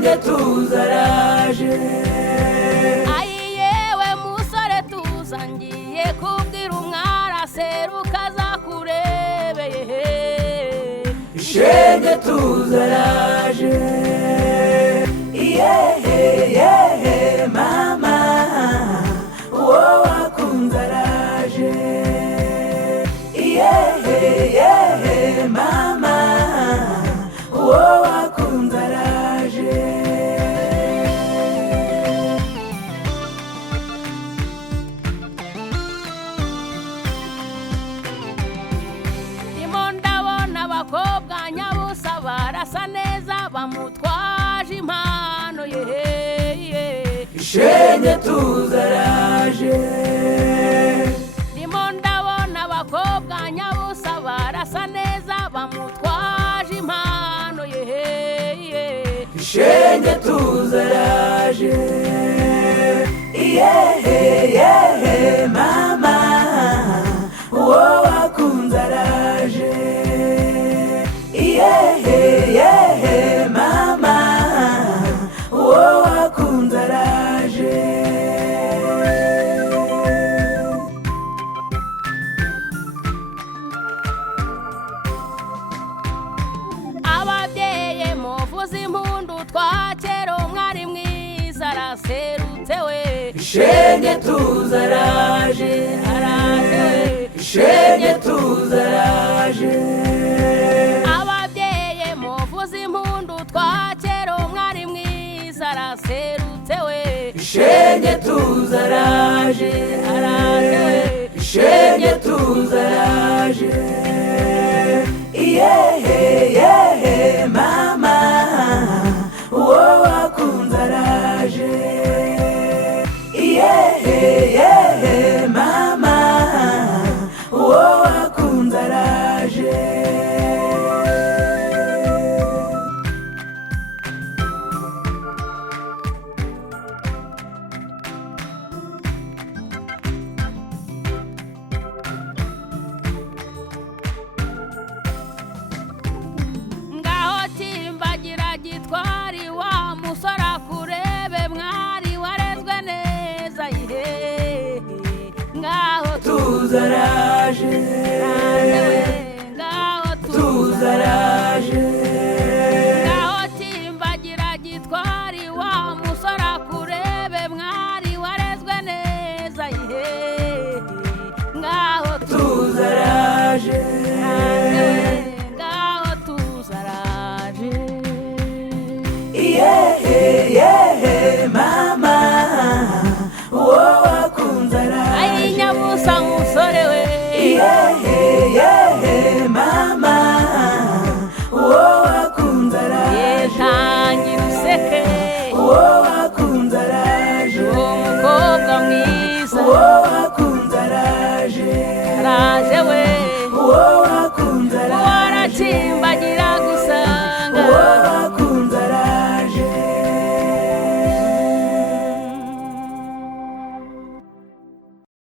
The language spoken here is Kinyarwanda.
ishenge tuzaraje. Ayi yewe musore tuza ngiye kubwira umwara seruka azakurebeye. Ishenge tuzaraje. Yehe yehe mama uwo wakunze araje. Yehe yehe mama uwo wakunze araje. Ndimo ndabona abakobwa nyabusa barasa neza bamutwaje impano ye. Ishenge tuzaraje. Ndimo ndabona abakobwa nyabusa barasa neza bamutwaje impano ye. Ishenge tuzaraje. Yehe yehe mama uwo wakunze araje. Yehe yehe mama uwo wakunze araje. Ababyeyi muvuze impundu twakera umwari mwiza araserutse we. Ishenge tuzaraje. Araje. Ishenge tuzaraje. Ababyeyi muvuze impundu twakera umwari mwiza araserutse we. Ishenge tuzaraje. Araje. Ishenge tuzaraje. Yehe yehe mama